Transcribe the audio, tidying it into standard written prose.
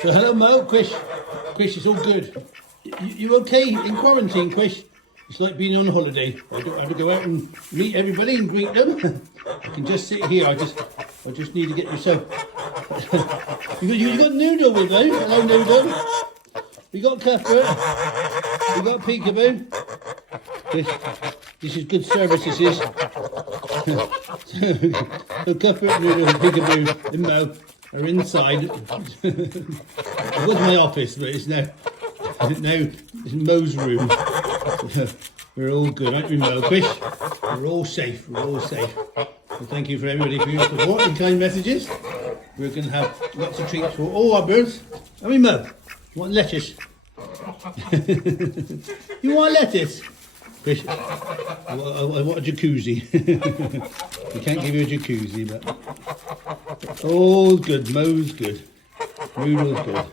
So hello Mo, Chris. Chris, it's all good. You okay in quarantine, Chris? It's like being on holiday. I don't have to go out and meet everybody and greet them. I can just sit here. I just need to get yourself. you got Noodle with you. Hello Noodle. We got Cuthbert. We got Peekaboo. This is good service. This is. So Cuthbert, Noodle, and Peekaboo and Mo are inside. It was my office, but it's now it's Mo's room. We're all good, aren't we, Mo? Chris? We're all safe. We're all safe. So thank you for everybody for your support and kind messages. We're going to have lots of treats for all our birds. Are we, Mo? You want lettuce? You want lettuce? Chris, I want a jacuzzi. We can't give you a jacuzzi, but all good. Mo's good. Noodle's good.